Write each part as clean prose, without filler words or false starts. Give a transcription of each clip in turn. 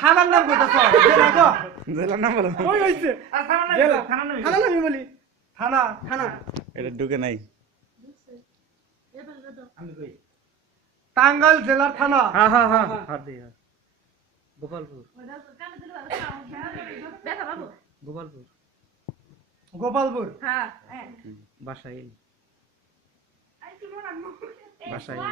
থানার নাম কইতাছ জেলা গো জেলার নাম বলো কই হইছে আর থানা নাই জেলা থানা নাই থানার নামই বলি থানা থানা এটা ঢুকে নাই আমি কই টাঙ্গাইল জেলার থানা হ্যাঁ হ্যাঁ হ্যাঁ হাত দে গোপালপুর গোপালপুর গোপালপুর বাসাইল বাসাইল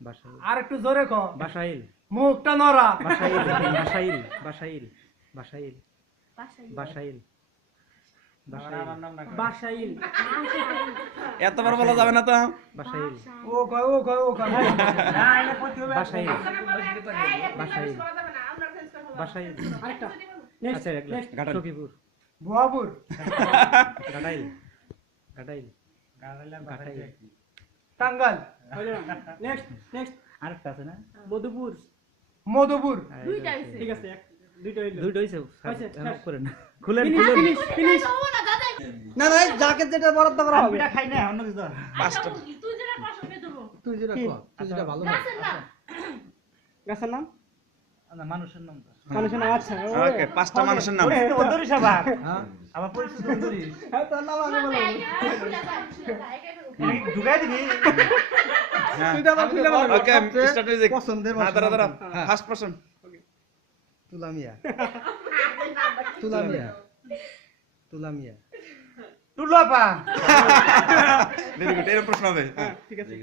বাসাইল আর একটু জোরে ক বাসাইল মুখটা নড়া বাসাইল বাসাইল বাসাইল বাসাইল বাসাইল বাসাইল এতবার বলা যাবে না তো বাসাইল ও কয় বাসাইল বাসাইল বাসাইল আরেকটা আচ্ছা ঘাটাল। সখীপুর বুয়াপুর গাটাইল গাটাইল গাটাইল টাঙ্গাইল নেক্সট নেক্সট আরেকটা আছে না মধুপুর মধুপুর দুইটা হইছে। ঠিক আছে দুইটা হইলো দুইটা হইছে হইছে, হেল্প করেন খুলেন ফিনিশ খুলেন ফিনিশ ফিনিশ না না যাকে যেটা বরাদ্দ করা হবে পিঠা খাই না অন্য কিছু ধর। পাঁচটা তুই যেটা প্রশ্ন দেবো তুই যেটা কি? কর তুই যেটা ভালো গাছের নাম গাছের নাম না, মানুষের নাম তো। মানুষের নাম আচ্ছা ওকে পাঁচটা মানুষের নাম ওরে, অন্তরিস আবার। আবার পরিচিত অন্তরিস। হ্যাঁ তোর নাম আগে বলো ঢুকাই দিবি? হ্যাঁ তুই তো আবার খুলে বলো ওকে স্টার্ট মিউজিক পছন্দের হ্যাঁ দাঁড়া দাঁড়া ফার্স্ট পারসন তুলামিয়া তুলামিয়া তুলামিয়া টুলুয়াপা। ভেরি গুড এর প্রশ্ন হবে ঠিক আছে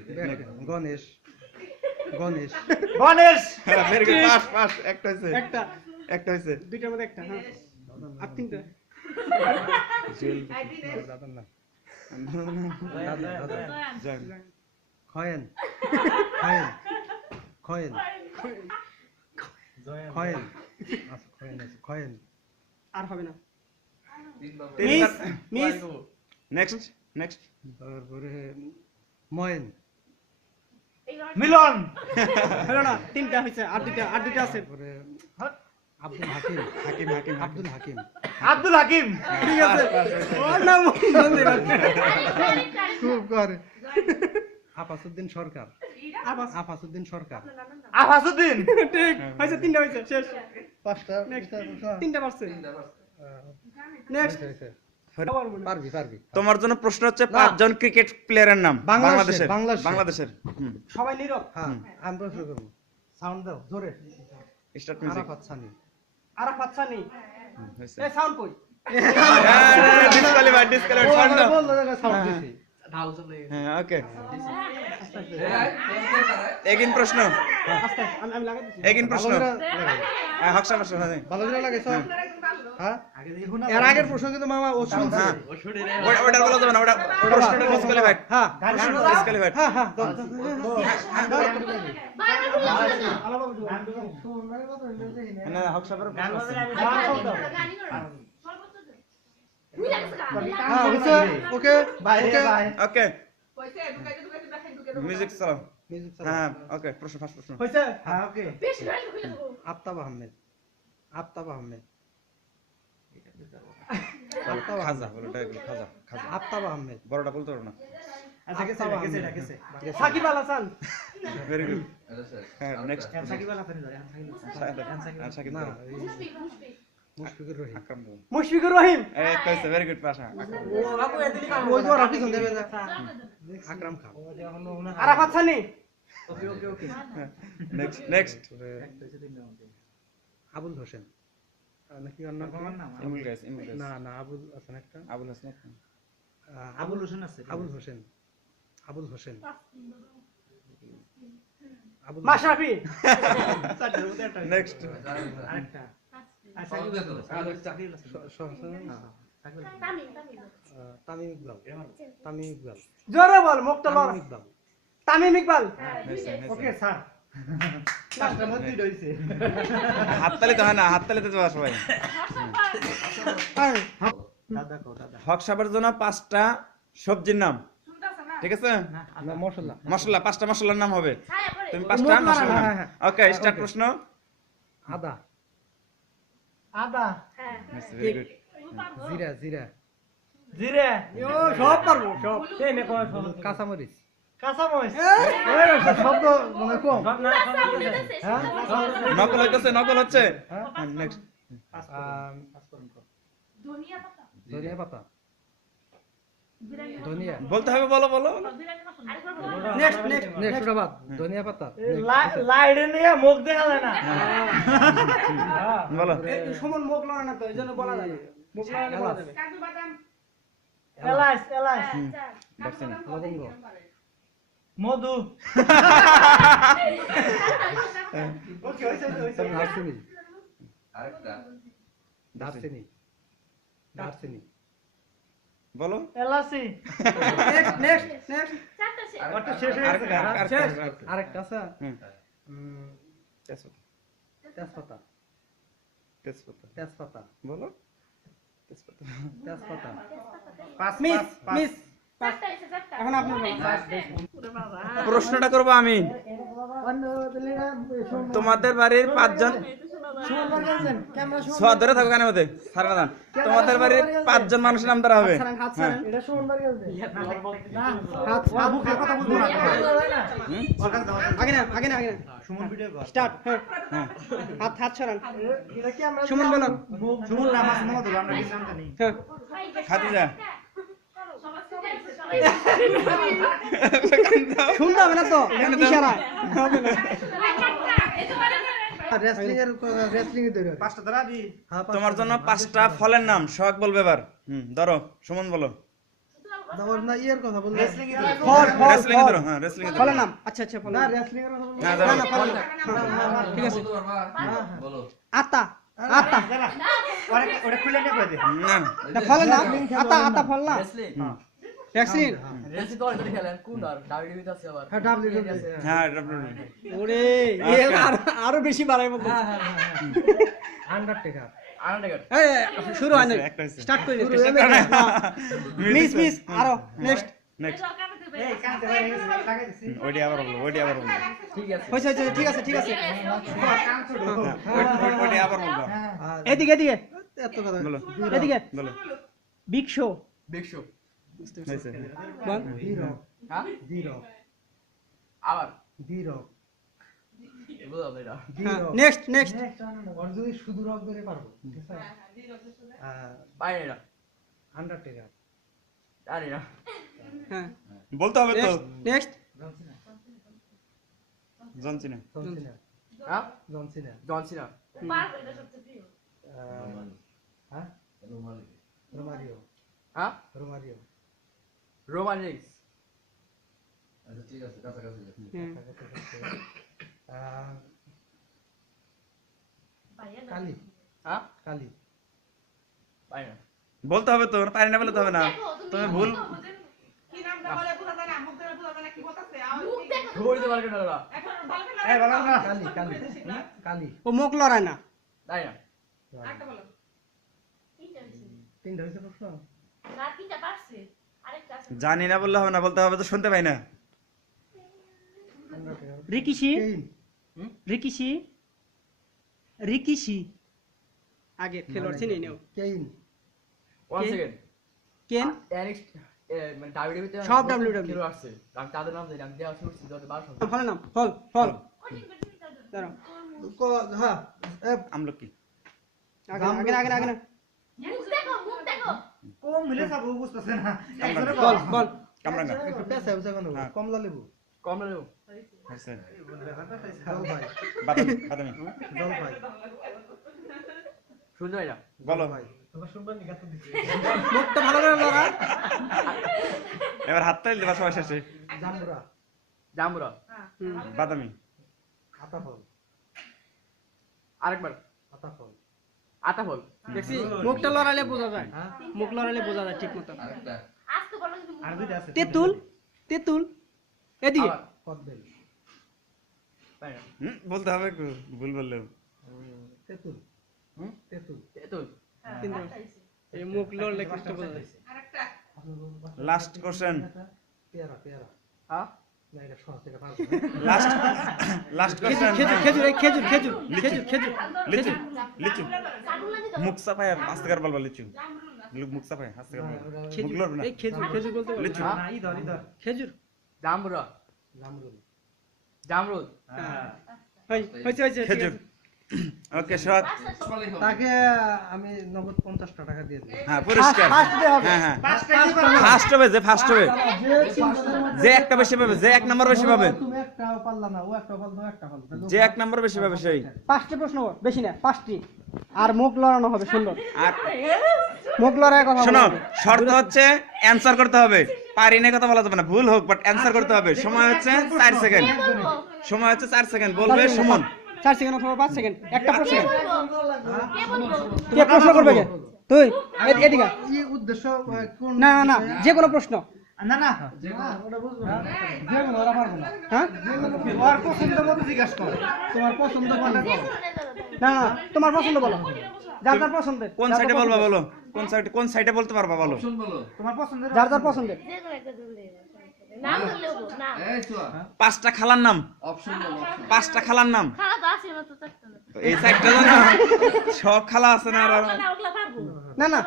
Ganesh Ganesh Ganesh. Very good pass pass একটা হইছে একটা একটা হইছে দুইটার মধ্যে একটা হ্যাঁ আর তিনটা দাদার নাম জান খয়েন খয়েন খয়েন খয়েন আচ্ছা খয়েন আছে খয়েন আর হবে না মিস মিস নেক্সট নেক্সট তারপরে ময়েন মিলন। হলো না তিনটা হইছে আর দুইটা আছে তারপরে আব্দুল হাকিম হাকিম হাকিম আব্দুল হাকিম আব্দুল হাকিম। ঠিক আছে ওর নাম মনে রাখতে খুব করে আফাসউদ্দিন সরকার আবাস আফাসউদ্দিন সরকার আফাসউদ্দিন। ঠিক হইছে তিনটা হইছে শেষ পাঁচটা তিনটা পারছে নেক্সট পারবি পারবি তোমার জন্য প্রশ্ন হচ্ছে পাঁচজন ক্রিকেট প্লেয়ারের নাম বাংলাদেশের, বাংলাদেশের বাংলাদেশের। হুম সবাই নীরব হ্যাঁ আমরা শুরু করবো সাউন্ড দাও জোরে স্টার্ট মিউজিক আরাফাত সানি আরাফাত সানি হইছে এই সাউন্ড কই ডিসকালিফাইড ডিসকালিফাইড ফান্ড দাও সাউন্ড দিছি হ্যাঁ ওকে এগিন প্রশ্ন আস্তে আমি লাগাই দিছি এগিন প্রশ্ন হ্যাঁ হক সমস্যা হ্যাঁ ভালো করে লাগাইছ হ্যাঁ এর আগের প্রশ্ন কিন্তু মামা ও শুনছে হ্যাঁ ওটা বলা যাবে না ওটা প্রশ্নটা ডিসকালিফাইড হ্যাঁ ডিসকালিফাইড হ্যাঁ হ্যাঁ না হক সাগর হ্যাঁ হইছে ওকে বাইরে ওকে বাই। ওকে মিউজিক চালাও হ্যাঁ ওকে প্রশ্ন ফার্স্ট প্রশ্ন হইছে হ্যাঁ ওকে। আফতাব আহমেদ আফতাব আহমেদ খাজা বলো ডাইরেক্ট খাজা খাজা আফতাব আহমেদ বড়টা বলতে পারো না আচ্ছা গেছে এটা, গেছে এটা, গেছে। সাকিব আল হাসান ভেরি গুড হ্যাঁ নেক্সট হ্যাঁ, সাকিব আল হাসানই ধরে, হ্যাঁ, সাকিব আল হাসান। সাকিব না না মুশফিকুর রহিম আকরাম বল মুশফিকুর রহিম এই কইছে ভেরি গুড পাশা ওই তো রাখি শুনতে হবে না আকরাম খান আরাফাত সানি ওকে ওকে ওকে। নেক্সট নেক্সট আবুল হোসেন নাকি ওর নাম কি? আমার নাম ইমুল গাইস না না আবুল আছেন একটা আবুল হাসান আবুল হোসেন আছে। আবুল হোসেন আবুল হোসেন আবুল মাশরাফি নেক্সট আরেকটা। আর সাকিব আল হাসান। সাকিব আল হাসান। হোসেন সাকিব আল হাসান। তামিম ইকবাল তামিম ইকবাল জোরে বল মুখটা লড় তামিম ইকবাল তামিম ইকবাল ওকে স্যার। পাঁচটার মধ্যে দুইটা হইছে। হাততালি তো হয় না হাততালি দিতে পারো সবাই দাদা কও, দাদা। হক সাহেবের জন্য পাঁচটা সবজির নাম ঠিক আছে না, না মশলা মশলা পাঁচটা মশলার নাম হবে তুমি পাঁচটা মুখ মশলার মারা, নাম হ্যাঁ, হ্যাঁ। ওকে স্টার্ট প্রশ্ন আদা আদা ভেরি গুড জিরা জিরা জিরে। ও সব পারবো সব এই নে কয় ফোন। কাঁচামরিচ কাঁচামরিচ এই শব্দ মানে কম হ্যাঁ নকল হচ্ছে হ্যাঁ নেক্সট ধনিয়া পাতা ধনিয়া বলতে হবে, বলো বলো নেক্সট নেক্সট নেক্সট ওটা বাদ ধনিয়া পাতা লাইটে নিয়ে মুখ দেখা যায় না বলো সুমন মুখ লড়ে না তো এই জন্য বলা যায় না মুখ লড়ালে বলা যাবে এলাচ এলাচ দারচিনি লবঙ্গ মধু দারচিনি দারচিনি দারচিনি বলো এলাচি নেক্সট নেক্সট নেক্সট ওটা শেষ হয়ে গেছে শেষ আরেকটা আছে হুম। তেজপাতা তেজপাতা তেজপাতা বলো তেজপাতা তেজপাতা মিস মিস এখন আপনার প্রশ্নটা করবো আমি তোমাদের বাড়ির 5 জন সোয়া ধরে থাকো কানের মধ্যে সারবাদান তোমাদের বাড়ির 5 জন মানুষের নাম ধরা হবে হাত ছাড়েন এটা সুমন বাড়ি গেছে হাত মুখের কথা বলবো না আগে না আগে না আগে না সুমন ভিডিও কর স্টার্ট হ্যাঁ হ্যাঁ হাত হাত ছাড়ান এটা কি আমরা সুমন বলো সুমন নাম আছে মনে ধরো আমরা কি জানতে নেই হ্যাঁ খাদিজা শুনতে হবে না তো ইশারা হবে না রেসলিং এর রেসলিং এ তৈরি হয় পাঁচটা ধরা দি তোমার জন্য 5টা ফলের নাম সোহাগ বলবে এবার ধরো সুমন বলো তারপর না ইয়ের কথা বললে রেসলিং এর ফল ফল রেসলিং ফল ধরো হ্যাঁ রেসলিং ধরো ফলের নাম আচ্ছা আচ্ছা ফল না রেসলিং এর কথা বললে না না না ধরো ফল ঠিক আছে আতা আতা ওটা খুলে নিয়ে কই দে না না ফলের নাম আতা আতা ফল না ভ্যাকসিন হ্যাঁ ডাব্লিউ হ্যাঁ ওরে এ আরো বেশি বাড়াই মত আন্ডারটেকার এই শুরু হয় না একটা হয়েছে। স্টার্ট করে মিস মিস আরো নেক্সট নেক্সট এই কাঁচা বাড়ি গেছে লাগাই দিছি ওইটি আবার বলবো ওইটি আবার বলবো হয়েছে হয়েছে ঠিক আছে ঠিক আছে কান ছোট ওইটি আবার বলবো এদিকে এদিকে এত কথা বলো এদিকে বলো বিগ শো হয়েছে বল hero hero hero next next ওর যদি শুধু রক ধরে পারবো ঠিক আছে আন্ডারটেকার হ্যাঁ বলতে হবে তো নেক্সট জন সিনা জন সিনা হ্যাঁ রোমারিও রোমারিও কালি কালি বলতে হবে তো পারি না বলতে হবে না তুমি ভুল এই বলো না কালি কালি কালি ও মুখ লড়ায় না তিনটা হয়েছে প্রশ্ন জানি না বললে হবে না বলতে হবে তো শুনতে পাই না রিকিশি কেইন রিকিশি রিকিশি আগে খেলোয়াড় চিনে নেও কেইন কেন সব WWE ফলের নাম ফল ফল দাঁড়াও হ্যাঁ আমলকি আগে আগে আগে আগে না কোন মিলে সব বুঝতেছে না একজনে বল বল কামরাঙ্গা একটু পেঁচা বুঝা কেন হ্যাঁ। কমলা লেবু হয়েছে জলপাই বাদামি জলপাই বলো তোমার শুনবার নি গাতে দিছি মুখটা ভালো করে লড়া এবার হাত তালি দেবা সবাই শেষে জাম্বুরা বাদামি আতা ফল আতা ফল দেখছি মুখটা লড়াইলে বোঝা যায় হ্যাঁ মুখ লড়াইলে বোঝা যায় ঠিক মতো আর দুইটা আছে তেঁতুল তেঁতুল এদিকে কদবেল বলতে হবে ভুল বললেও তেতুল তেতুল কিন্তু এই মুখ লড়লে কষ্ট বোঝা যায় লাস্ট কোশ্চেন পেয়ারা পেয়ারা না এটা সহজ এটা পারবো লাস্ট লাস্ট কোশ্চেন খেজুর খেজুর এই খেজুর খেজুর খেজুর খেজুর লিচু লিচু মুখ সাফায় আস্তে কর বলবা লিচু মুখ সাফায় আস্তে কর বলবা মুখ লড়বে না এই খেজুর খেজুর বলতে পারো লিচু না ইধর খেজুর জাম্বুরা জামরুদ হয়েছে খেজুর। ওকে সৎ। তাকে আমি নগদ 50টা টাকা দিয়ে দিই। হ্যাঁ পুরস্কার। ফার্স্ট ডে হবে হ্যাঁ হ্যাঁ পাঁচটা কি পারবে? ফার্স্ট হবে, যে ফার্স্ট হবে, যে তিনজনের মধ্যে যে একটা বেশি পাবে, যে এক নাম্বার বেশি পাবে, তুমি একটাও পারলা না, ও একটা পারলো, ও একটা পারলো। তাহলে যে এক নাম্বার বেশি পাবে সেই। 5টি প্রশ্ন বেশি না 5টি আর মুখ লড়ানো হবে সুন্দর আর মুখ লড়ায় কথা শোনো, বলবে। শর্ত হচ্ছে অ্যানসার করতে হবে, পারি না কথা বলা যাবে না, ভুল হোক বাট অ্যানসার করতে হবে। সময় হচ্ছে 4 সেকেন্ড, সময় হচ্ছে 4 সেকেন্ড। বলবে সুমন। 4 সেকেন্ড অথবা 5 সেকেন্ড একটা প্রশ্ন কে বলবো? কে প্রশ্ন করবে কে তুই এদিকে এই উদ্দেশ্য কোন না না না যে কোনো প্রশ্ন না না ওটা বুঝবো না। যে কোনো ওরা পারবো না। হ্যাঁ ওর পছন্দ মতো জিজ্ঞাসা কর। তোমার পছন্দ কোনটা করো? না না তোমার পছন্দ বলো যার যার পছন্দের কোন যার সাইডে যার বলবা পছন্দের। বলো, কোন সাইডে বলতে পারবা বলো। তোমার পছন্দের যার যার পছন্দের যে কোনো একটা ধরলে নাম ধরলেও গো, নাম। 5টা খালার নাম, 5টা খালার নাম। খারাপ তো আছে না তো চারটা না। এই 4টা জানো, সব খালা আছে না আর না, ওগুলা পারবো। না না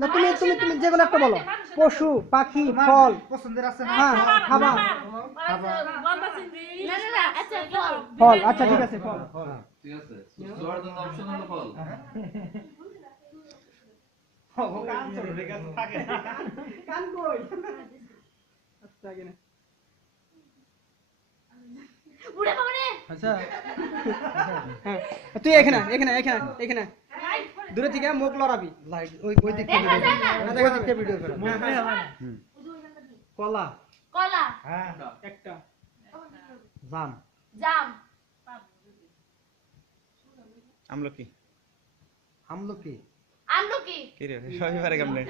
না তুমি তুমি তুমি যে কোনো একটা বলো পশু পাখি ফল পছন্দের আছে না? হ্যাঁ খাবার না, না, না, আচ্ছা, ফল। ফল আচ্ছা ঠিক আছে ফল ও কাম চলে রে গাছ থাকে না। কান কই আচ্ছা কিনা বুড়ে বাবা রে। আচ্ছা হ্যাঁ তুই এখানে এখানে এখানে এখানে দূরে থেকে মুখ লড়াবি লাইট ওই ওই দিকে দেখা যায় না। না দেখা যাবে ভিডিও করো। কলা কলা, হ্যাঁ একটা জাম জাম, আমলকি। আমলকি আমলকি, কি রে সবই পারে কেমনে?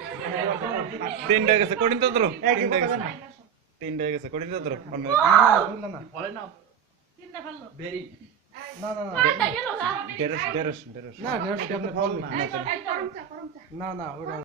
3টা হয়ে গেছে, কঠিন তো ধরো। 3টা হয়ে গেছে, 3টা হয়ে গেছে, কঠিন তো ধরো। না বললা না না না না কোনটা গেল গা? ডেরস। না ঢেঁড়স আপনি ফল না এই, না না ওটা